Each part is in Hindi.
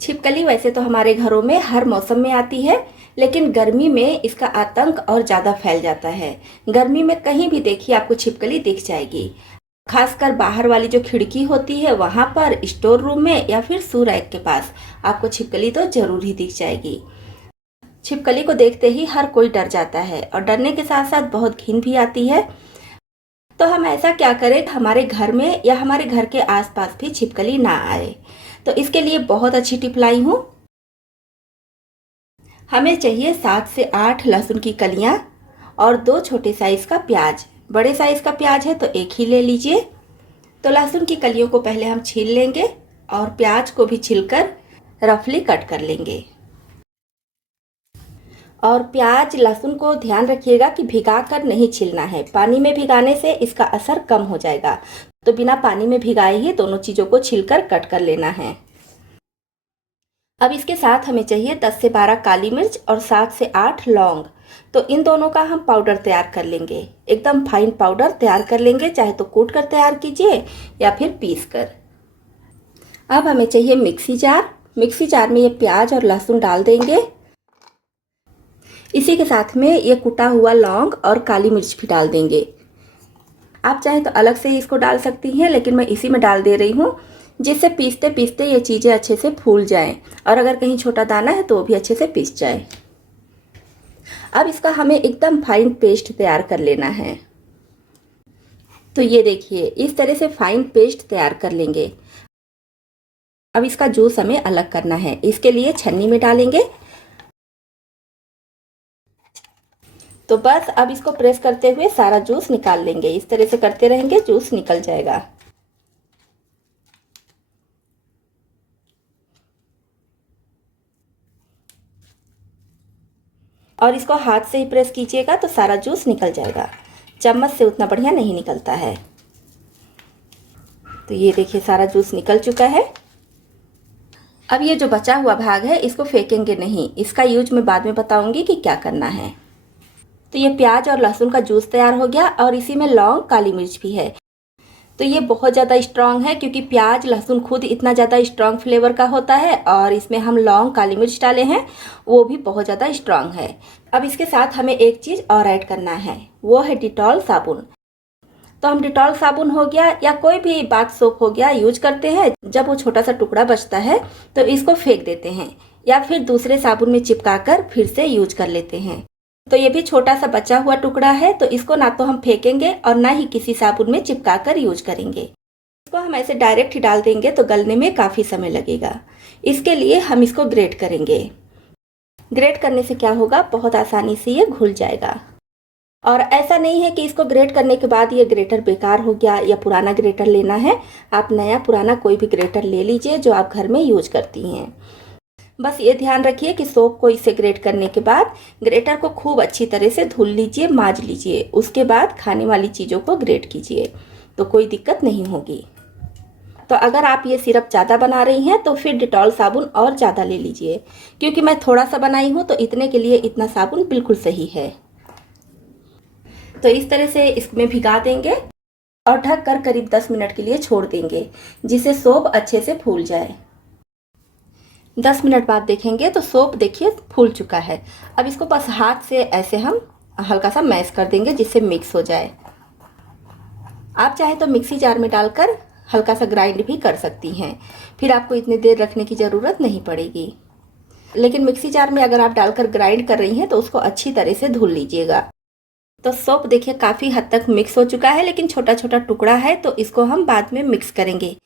छिपकली वैसे तो हमारे घरों में हर मौसम में आती है, लेकिन गर्मी में इसका आतंक और ज़्यादा फैल जाता है। गर्मी में कहीं भी देखिए आपको छिपकली दिख जाएगी। खासकर बाहर वाली जो खिड़की होती है वहाँ पर, स्टोर रूम में या फिर सू रैक के पास आपको छिपकली तो जरूर ही दिख जाएगी। छिपकली को देखते ही हर कोई डर जाता है और डरने के साथ साथ बहुत घिन भी आती है। तो हम ऐसा क्या करें हमारे घर में या हमारे घर के आसपास भी छिपकली ना आए। तो इसके लिए बहुत अच्छी टिप लाई हूँ। हमें चाहिए 7 से 8 लहसुन की कलियां और 2 छोटे साइज का प्याज। बड़े साइज का प्याज है तो एक ही ले लीजिए। तो लहसुन की कलियों को पहले हम छील लेंगे और प्याज को भी छीलकर रफली कट कर लेंगे। और प्याज लहसुन को ध्यान रखिएगा कि भिगा कर नहीं छीलना है, पानी में भिगाने से इसका असर कम हो जाएगा। तो बिना पानी में भिगाए ही दोनों चीज़ों को छीलकर कट कर लेना है। अब इसके साथ हमें चाहिए 10 से 12 काली मिर्च और 7 से 8 लौंग। तो इन दोनों का हम पाउडर तैयार कर लेंगे, एकदम फाइन पाउडर तैयार कर लेंगे, चाहे तो कूट कर तैयार कीजिए या फिर पीस कर। अब हमें चाहिए मिक्सी जार। मिक्सी जार में ये प्याज और लहसुन डाल देंगे। इसी के साथ में ये कुटा हुआ लौंग और काली मिर्च भी डाल देंगे। आप चाहे तो अलग से इसको डाल सकती हैं, लेकिन मैं इसी में डाल दे रही हूँ, जिससे पीसते पीसते ये चीज़ें अच्छे से फूल जाएं और अगर कहीं छोटा दाना है तो वो भी अच्छे से पीस जाए। अब इसका हमें एकदम फाइन पेस्ट तैयार कर लेना है। तो ये देखिए इस तरह से फाइन पेस्ट तैयार कर लेंगे। अब इसका जूस हमें अलग करना है, इसके लिए छन्नी में डालेंगे। तो बस अब इसको प्रेस करते हुए सारा जूस निकाल लेंगे। इस तरह से करते रहेंगे, जूस निकल जाएगा। और इसको हाथ से ही प्रेस कीजिएगा तो सारा जूस निकल जाएगा, चम्मच से उतना बढ़िया नहीं निकलता है। तो ये देखिए सारा जूस निकल चुका है। अब ये जो बचा हुआ भाग है इसको फेंकेंगे नहीं, इसका यूज मैं बाद में बताऊंगी कि क्या करना है। तो ये प्याज और लहसुन का जूस तैयार हो गया और इसी में लौंग काली मिर्च भी है। तो ये बहुत ज़्यादा स्ट्रांग है क्योंकि प्याज लहसुन खुद इतना ज़्यादा स्ट्रांग फ्लेवर का होता है और इसमें हम लौंग काली मिर्च डाले हैं, वो भी बहुत ज़्यादा स्ट्रांग है। अब इसके साथ हमें एक चीज़ और ऐड करना है, वो है डिटॉल साबुन। तो हम डिटॉल साबुन हो गया या कोई भी बाथ सोप हो गया यूज करते हैं। जब वो छोटा सा टुकड़ा बचता है तो इसको फेंक देते हैं या फिर दूसरे साबुन में चिपका कर फिर से यूज कर लेते हैं। तो ये भी छोटा सा बचा हुआ टुकड़ा है, तो इसको ना तो हम फेंकेंगे और ना ही किसी साबुन में चिपका कर यूज करेंगे। इसको हम ऐसे डायरेक्ट ही डाल देंगे तो गलने में काफ़ी समय लगेगा। इसके लिए हम इसको ग्रेट करेंगे। ग्रेट करने से क्या होगा, बहुत आसानी से ये घुल जाएगा। और ऐसा नहीं है कि इसको ग्रेट करने के बाद ये ग्रेटर बेकार हो गया या पुराना ग्रेटर लेना है। आप नया पुराना कोई भी ग्रेटर ले लीजिए जो आप घर में यूज करती हैं। बस ये ध्यान रखिए कि सोप को इसे ग्रेट करने के बाद ग्रेटर को खूब अच्छी तरह से धुल लीजिए, माज लीजिए। उसके बाद खाने वाली चीज़ों को ग्रेट कीजिए तो कोई दिक्कत नहीं होगी। तो अगर आप ये सिरप ज़्यादा बना रही हैं तो फिर डिटॉल साबुन और ज़्यादा ले लीजिए, क्योंकि मैं थोड़ा सा बनाई हूँ तो इतने के लिए इतना साबुन बिल्कुल सही है। तो इस तरह से इसमें भिगा देंगे और ढक कर करीब 10 मिनट के लिए छोड़ देंगे, जिससे सोप अच्छे से फूल जाए। 10 मिनट बाद देखेंगे तो सोप देखिए फूल चुका है। अब इसको बस हाथ से ऐसे हम हल्का सा मैश कर देंगे जिससे मिक्स हो जाए। आप चाहे तो मिक्सी जार में डालकर हल्का सा ग्राइंड भी कर सकती हैं, फिर आपको इतनी देर रखने की ज़रूरत नहीं पड़ेगी। लेकिन मिक्सी जार में अगर आप डालकर ग्राइंड कर रही हैं तो उसको अच्छी तरह से धुल लीजिएगा। तो सोप देखिए काफ़ी हद तक मिक्स हो चुका है, लेकिन छोटा छोटा टुकड़ा है तो इसको हम बाद में मिक्स करेंगे।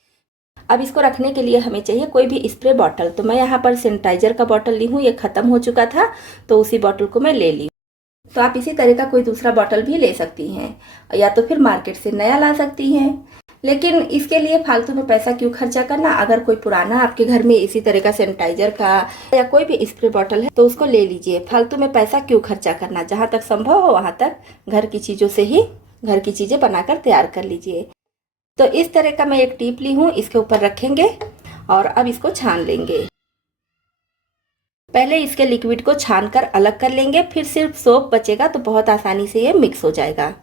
अब इसको रखने के लिए हमें चाहिए कोई भी स्प्रे बॉटल। तो मैं यहाँ पर सैनिटाइजर का बॉटल ली हूँ, ये ख़त्म हो चुका था तो उसी बॉटल को मैं ले ली। तो आप इसी तरह का कोई दूसरा बॉटल भी ले सकती हैं या तो फिर मार्केट से नया ला सकती हैं। लेकिन इसके लिए फालतू में पैसा क्यों खर्चा करना। अगर कोई पुराना आपके घर में इसी तरह का सैनिटाइजर का या कोई भी स्प्रे बॉटल है तो उसको ले लीजिए। फालतू में पैसा क्यों खर्चा करना, जहाँ तक संभव हो वहाँ तक घर की चीज़ों से ही घर की चीज़ें बनाकर तैयार कर लीजिए। तो इस तरह का मैं एक टीप ली हूँ, इसके ऊपर रखेंगे और अब इसको छान लेंगे। पहले इसके लिक्विड को छान कर अलग कर लेंगे, फिर सिर्फ सोप बचेगा तो बहुत आसानी से ये मिक्स हो जाएगा।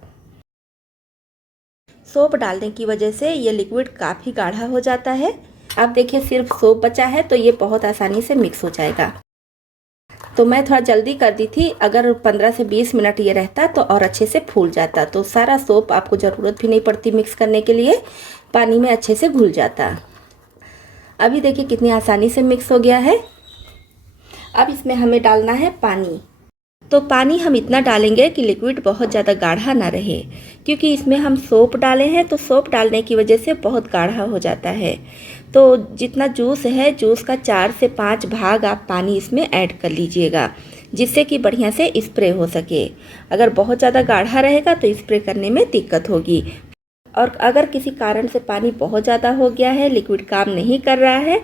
सोप डालने की वजह से ये लिक्विड काफ़ी गाढ़ा हो जाता है, अब देखिए सिर्फ सोप बचा है, तो ये बहुत आसानी से मिक्स हो जाएगा। तो मैं थोड़ा जल्दी कर दी थी, अगर 15 से 20 मिनट ये रहता तो और अच्छे से फूल जाता, तो सारा सोप आपको ज़रूरत भी नहीं पड़ती मिक्स करने के लिए, पानी में अच्छे से घुल जाता। अभी देखिए कितनी आसानी से मिक्स हो गया है। अब इसमें हमें डालना है पानी। तो पानी हम इतना डालेंगे कि लिक्विड बहुत ज़्यादा गाढ़ा ना रहे, क्योंकि इसमें हम सोप डाले हैं, तो सोप डालने की वजह से बहुत गाढ़ा हो जाता है। तो जितना जूस है, जूस का 4 से 5 भाग आप पानी इसमें ऐड कर लीजिएगा, जिससे कि बढ़िया से स्प्रे हो सके। अगर बहुत ज़्यादा गाढ़ा रहेगा तो स्प्रे करने में दिक्कत होगी। और अगर किसी कारण से पानी बहुत ज़्यादा हो गया है, लिक्विड काम नहीं कर रहा है,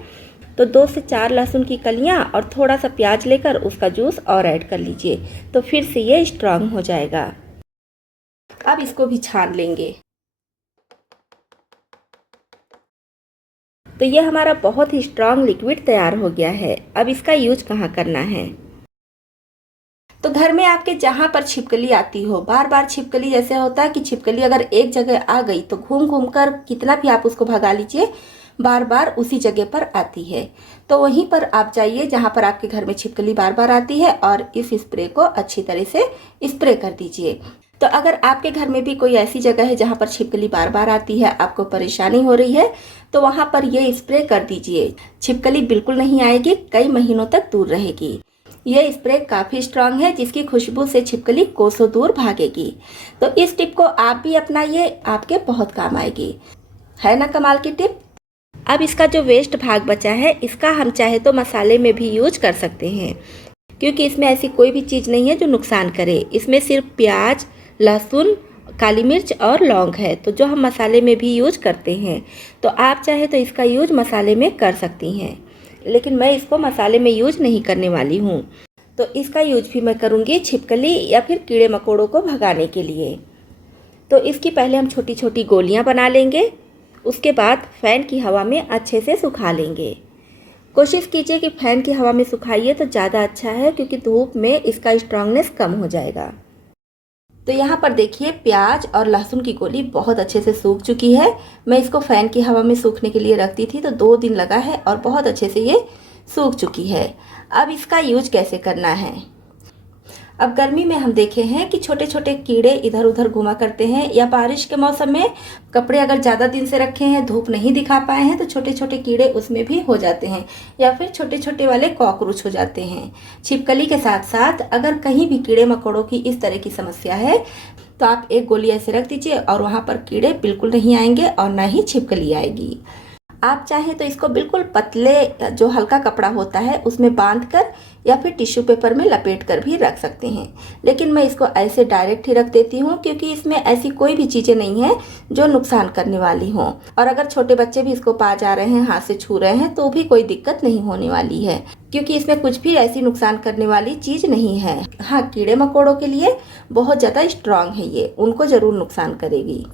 तो 2 से 4 लहसुन की कलियां और थोड़ा सा प्याज लेकर उसका जूस और ऐड कर लीजिए, तो फिर से ये स्ट्रांग हो जाएगा। अब इसको भी छान लेंगे। तो ये हमारा बहुत ही स्ट्रांग लिक्विड तैयार हो गया है। अब इसका यूज कहाँ करना है? तो घर में आपके जहाँ पर छिपकली आती हो, बार बार छिपकली, जैसे होता है कि छिपकली अगर एक जगह आ गई तो घूम घूम कर कितना भी आप उसको भगा लीजिए, बार बार उसी जगह पर आती है। तो वहीं पर आप जाइए जहाँ पर आपके घर में छिपकली बार बार आती है और इस स्प्रे को अच्छी तरह से स्प्रे कर दीजिए। तो अगर आपके घर में भी कोई ऐसी जगह है जहाँ पर छिपकली बार बार आती है, आपको परेशानी हो रही है, तो वहाँ पर ये स्प्रे कर दीजिए। छिपकली बिल्कुल नहीं आएगी, कई महीनों तक दूर रहेगी। ये स्प्रे काफ़ी स्ट्रांग है, जिसकी खुशबू से छिपकली कोसों दूर भागेगी। तो इस टिप को आप भी अपनाइए, आपके बहुत काम आएगी। है ना कमाल की टिप? अब इसका जो वेस्ट भाग बचा है, इसका हम चाहे तो मसाले में भी यूज कर सकते हैं, क्योंकि इसमें ऐसी कोई भी चीज़ नहीं है जो नुकसान करे। इसमें सिर्फ प्याज, लहसुन, काली मिर्च और लौंग है, तो जो हम मसाले में भी यूज करते हैं। तो आप चाहे तो इसका यूज मसाले में कर सकती हैं, लेकिन मैं इसको मसाले में यूज नहीं करने वाली हूँ। तो इसका यूज भी मैं करूँगी छिपकली या फिर कीड़े मकोड़ों को भगाने के लिए। तो इसकी पहले हम छोटी छोटी गोलियाँ बना लेंगे, उसके बाद फ़ैन की हवा में अच्छे से सुखा लेंगे। कोशिश कीजिए कि फ़ैन की हवा में सुखाइए तो ज़्यादा अच्छा है, क्योंकि धूप में इसका स्ट्रांगनेस कम हो जाएगा। तो यहाँ पर देखिए प्याज और लहसुन की गोली बहुत अच्छे से सूख चुकी है। मैं इसको फ़ैन की हवा में सूखने के लिए रखती थी, तो 2 दिन लगा है और बहुत अच्छे से ये सूख चुकी है। अब इसका यूज कैसे करना है? अब गर्मी में हम देखे हैं कि छोटे छोटे कीड़े इधर उधर घुमा करते हैं, या बारिश के मौसम में कपड़े अगर ज़्यादा दिन से रखे हैं, धूप नहीं दिखा पाए हैं, तो छोटे छोटे कीड़े उसमें भी हो जाते हैं, या फिर छोटे छोटे वाले कॉकरोच हो जाते हैं। छिपकली के साथ साथ अगर कहीं भी कीड़े मकोड़ों की इस तरह की समस्या है, तो आप एक गोली ऐसे रख दीजिए और वहाँ पर कीड़े बिल्कुल नहीं आएंगे और ना ही छिपकली आएगी। आप चाहें तो इसको बिल्कुल पतले जो हल्का कपड़ा होता है उसमें बांध कर या फिर टिश्यू पेपर में लपेट कर भी रख सकते हैं, लेकिन मैं इसको ऐसे डायरेक्ट ही रख देती हूँ, क्योंकि इसमें ऐसी कोई भी चीज़ें नहीं हैं जो नुकसान करने वाली हों। और अगर छोटे बच्चे भी इसको पा जा रहे हैं, हाथ से छू रहे हैं, तो भी कोई दिक्कत नहीं होने वाली है, क्योंकि इसमें कुछ भी ऐसी नुकसान करने वाली चीज़ नहीं है। हाँ, कीड़े मकोड़ों के लिए बहुत ज़्यादा स्ट्रांग है ये, उनको ज़रूर नुकसान करेगी।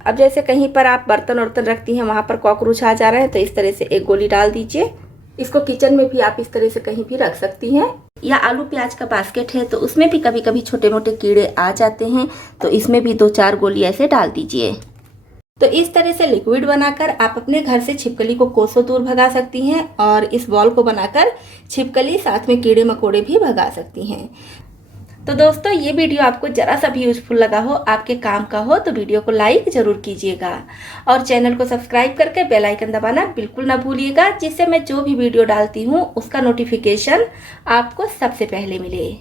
अब जैसे कहीं पर आप बर्तन वर्तन रखती हैं, वहाँ पर कॉकरोच आ जा रहे हैं, तो इस तरह से एक गोली डाल दीजिए। इसको किचन में भी आप इस तरह से कहीं भी रख सकती हैं, या आलू प्याज का बास्केट है तो उसमें भी कभी कभी छोटे मोटे कीड़े आ जाते हैं, तो इसमें भी 2-4 गोली ऐसे डाल दीजिए। तो इस तरह से लिक्विड बनाकर आप अपने घर से छिपकली को कोसों दूर भगा सकती हैं, और इस बॉल को बनाकर छिपकली साथ में कीड़े मकोड़े भी भगा सकती हैं। तो दोस्तों, ये वीडियो आपको ज़रा सा भी यूजफुल लगा हो, आपके काम का हो, तो वीडियो को लाइक ज़रूर कीजिएगा, और चैनल को सब्सक्राइब करके बेल आइकन दबाना बिल्कुल ना भूलिएगा, जिससे मैं जो भी वीडियो डालती हूँ उसका नोटिफिकेशन आपको सबसे पहले मिले।